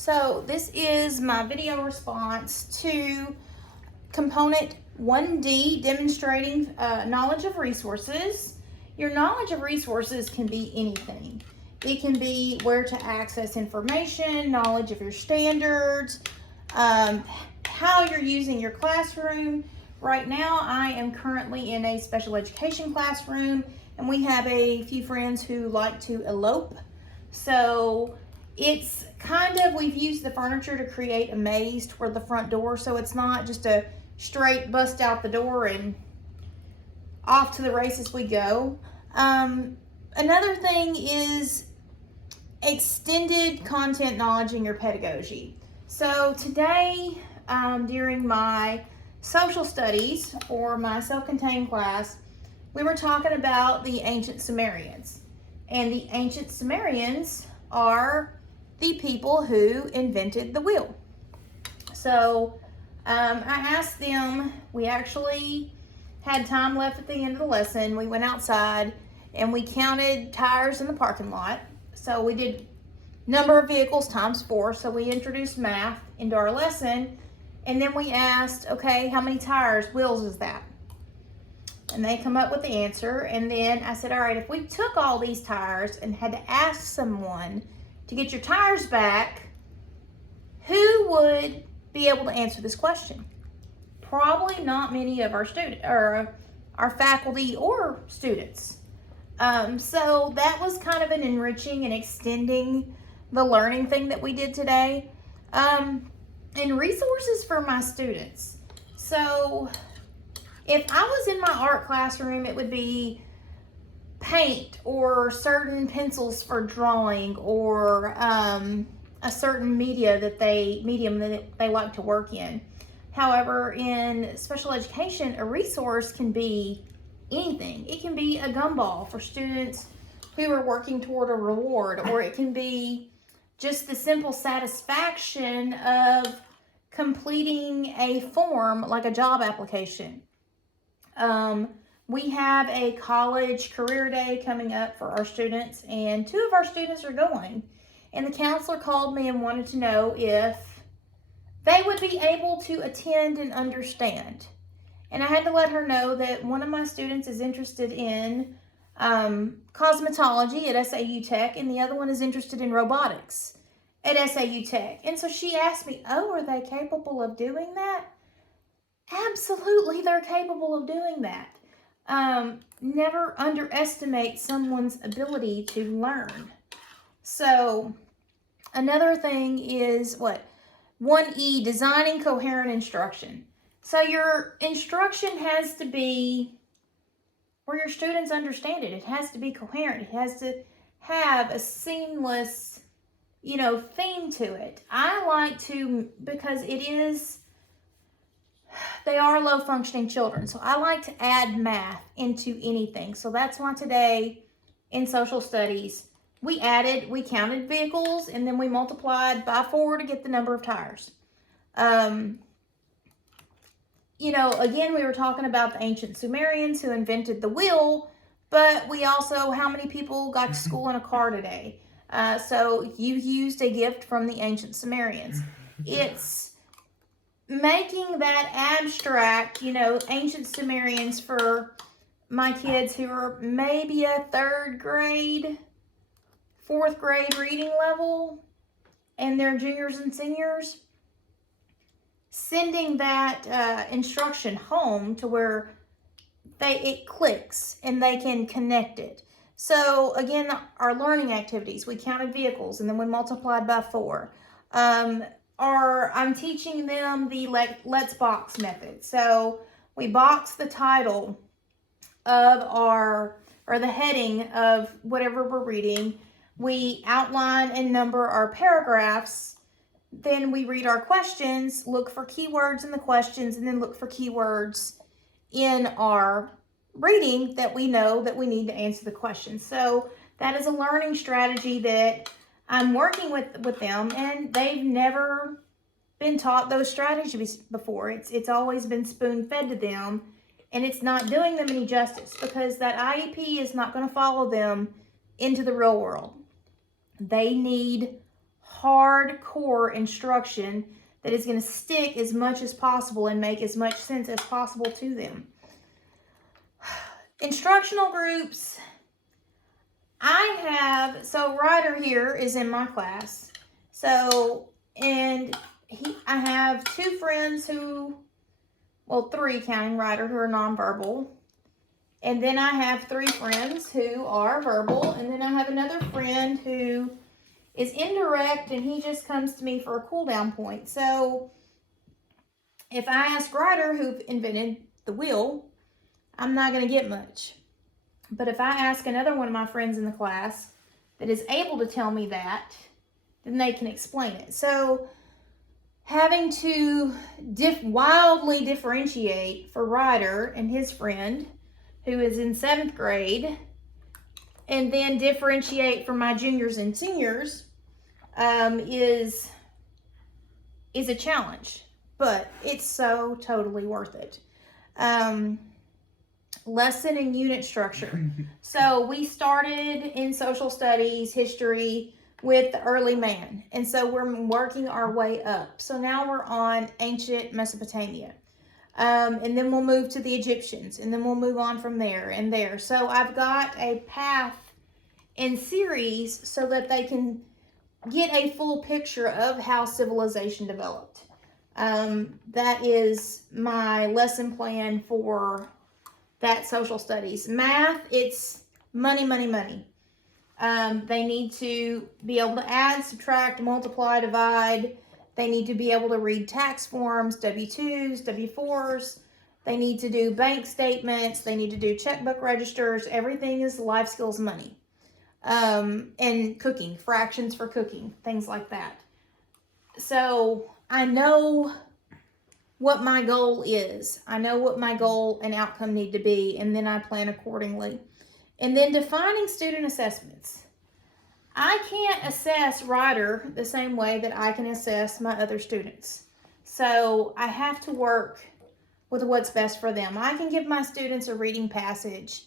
So this is my video response to component 1D demonstrating knowledge of resources. Your knowledge of resources can be anything. It can be where to access information, knowledge of your standards, how you're using your classroom. Right now, I am currently in a special education classroom, and we have a few friends who like to elope. So it's kind of, we've used the furniture to create a maze toward the front door, so it's not just a straight bust out the door and off to the races we go. Another thing is extended content knowledge in your pedagogy. So today, during my social studies for my self-contained class, we were talking about the ancient Sumerians. And the ancient Sumerians are the people who invented the wheel. So I asked them, we actually had time left at the end of the lesson. We went outside and we counted tires in the parking lot. So we did number of vehicles times 4. So we introduced math into our lesson. And then we asked, okay, how many tires, wheels is that? And they come up with the answer. And then I said, all right, if we took all these tires and had to ask someone to get your tires back, who would be able to answer this question? Probably not many of our students or our faculty or students. So that was kind of an enriching and extending the learning thing that we did today. And resources for my students. So if I was in my art classroom, it would be paint or certain pencils for drawing or a certain medium that they like to work in. However, in special education, a resource can be anything. It can be a gumball for students who are working toward a reward, or it can be just the simple satisfaction of completing a form like a job application. We have a college career day coming up for our students, and 2 of our students are going. And the counselor called me and wanted to know if they would be able to attend and understand. And I had to let her know that one of my students is interested in cosmetology at SAU Tech, and the other one is interested in robotics at SAU Tech. And so she asked me, oh, are they capable of doing that? Absolutely, they're capable of doing that. Never underestimate someone's ability to learn. So another thing is 1E, designing coherent instruction. So your instruction has to be where your students understand it. It has to be coherent. It has to have a seamless, theme to it. I like to, because they are low functioning children. So I like to add math into anything. So that's why today in social studies, we counted vehicles, and then we multiplied by 4 to get the number of tires. Again, we were talking about the ancient Sumerians who invented the wheel, but we also, how many people got to school in a car today? So you used a gift from the ancient Sumerians. It's making that abstract, ancient Sumerians for my kids who are maybe a 3rd grade, 4th grade reading level, and they're juniors and seniors. Sending that instruction home to where it clicks and they can connect it. So again, our learning activities, we counted vehicles and then we multiplied by 4. I'm teaching them the let's box method. So we box the title of the heading of whatever we're reading. We outline and number our paragraphs. Then we read our questions, look for keywords in the questions, and then look for keywords in our reading that we know that we need to answer the question. So that is a learning strategy that I'm working with them, and they've never been taught those strategies before. It's always been spoon-fed to them, and it's not doing them any justice because that IEP is not going to follow them into the real world. They need hardcore instruction that is going to stick as much as possible and make as much sense as possible to them. Instructional groups. So Ryder here is in my class. So, and I have two friends three counting Ryder, who are nonverbal. And then I have three friends who are verbal. And then I have another friend who is indirect, and he just comes to me for a cool down point. So if I ask Ryder, who invented the wheel, I'm not going to get much. But if I ask another one of my friends in the class that is able to tell me that, then they can explain it. So having to wildly differentiate for Ryder and his friend, who is in 7th grade, and then differentiate for my juniors and seniors is a challenge, but it's so totally worth it. Lesson and unit structure. So we started in social studies, history, with the early man. And so we're working our way up. So now we're on ancient Mesopotamia. And then we'll move to the Egyptians, and then we'll move on from there and there. So I've got a path in series so that they can get a full picture of how civilization developed. That is my lesson plan for that social studies. Math, it's money, money, money. They need to be able to add, subtract, multiply, divide. They need to be able to read tax forms, W-2s, W-4s. They need to do bank statements. They need to do checkbook registers. Everything is life skills money. And cooking, fractions for cooking, things like that. So I know what my goal is. I know what my goal and outcome need to be, and then I plan accordingly. And then defining student assessments. I can't assess Ryder the same way that I can assess my other students. So I have to work with what's best for them. I can give my students a reading passage,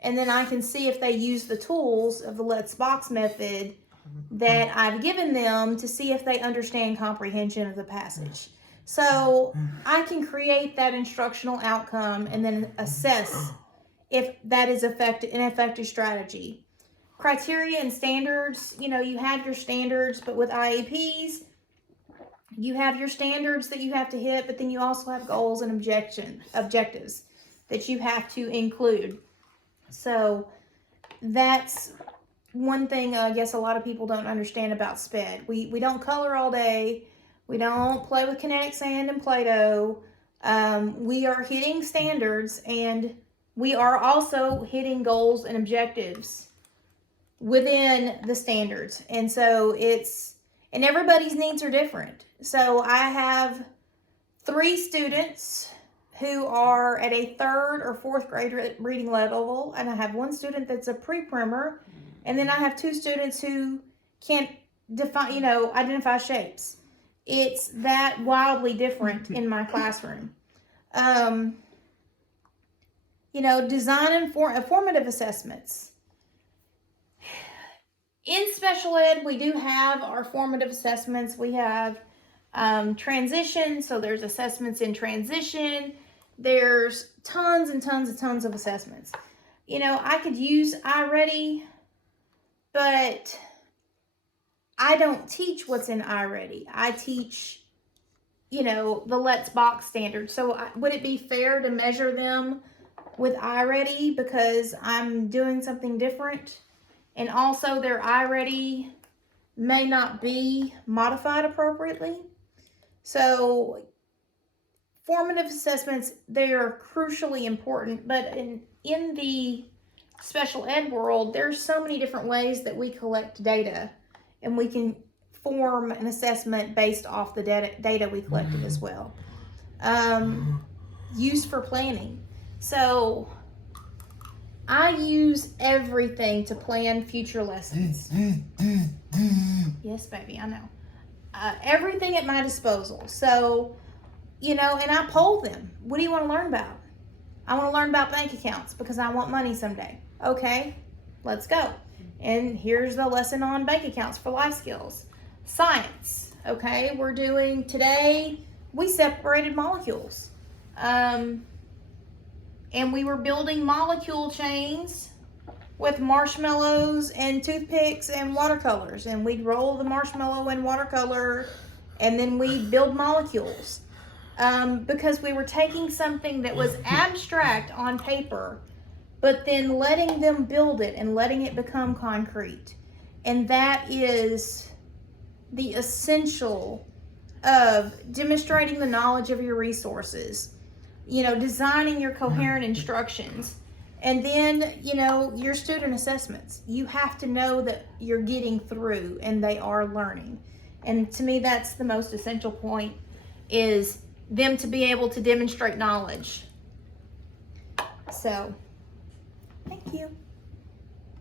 and then I can see if they use the tools of the Let's Box method that I've given them to see if they understand comprehension of the passage. So I can create that instructional outcome and then assess if that is an effective strategy. Criteria and standards, you have your standards, but with IEPs, you have your standards that you have to hit, but then you also have goals and objectives that you have to include. So that's one thing I guess a lot of people don't understand about SPED. We don't color all day. We don't play with kinetic sand and Play-Doh. We are hitting standards, and we are also hitting goals and objectives within the standards. And so and everybody's needs are different. So I have 3 students who are at a 3rd or 4th grade reading level, and I have 1 student that's a pre-primer, and then I have 2 students who can't identify shapes. It's that wildly different in my classroom. Design and formative assessments. In special ed, we do have our formative assessments. We have transition, so there's assessments in transition. There's tons and tons and tons of assessments. I could use iReady, but I don't teach what's in iReady. I teach, the Let's Box standard. So would it be fair to measure them with iReady because I'm doing something different? And also their iReady may not be modified appropriately. So formative assessments, they are crucially important, but in the special ed world, there's so many different ways that we collect data, and we can form an assessment based off the data we collected as well. Use for planning. So I use everything to plan future lessons. Yes, baby, I know. Everything at my disposal. So, and I poll them. What do you want to learn about? I want to learn about bank accounts because I want money someday. Okay, let's go. And here's the lesson on bank accounts for life skills. Science, okay? We're doing, today, we separated molecules. And we were building molecule chains with marshmallows and toothpicks and watercolors. And we'd roll the marshmallow in watercolor, and then we'd build molecules. Because we were taking something that was abstract on paper, but then letting them build it and letting it become concrete. And that is the essential of demonstrating the knowledge of your resources, designing your coherent instructions, and then, your student assessments. You have to know that you're getting through and they are learning. And to me, that's the most essential point, is them to be able to demonstrate knowledge. So, thank you.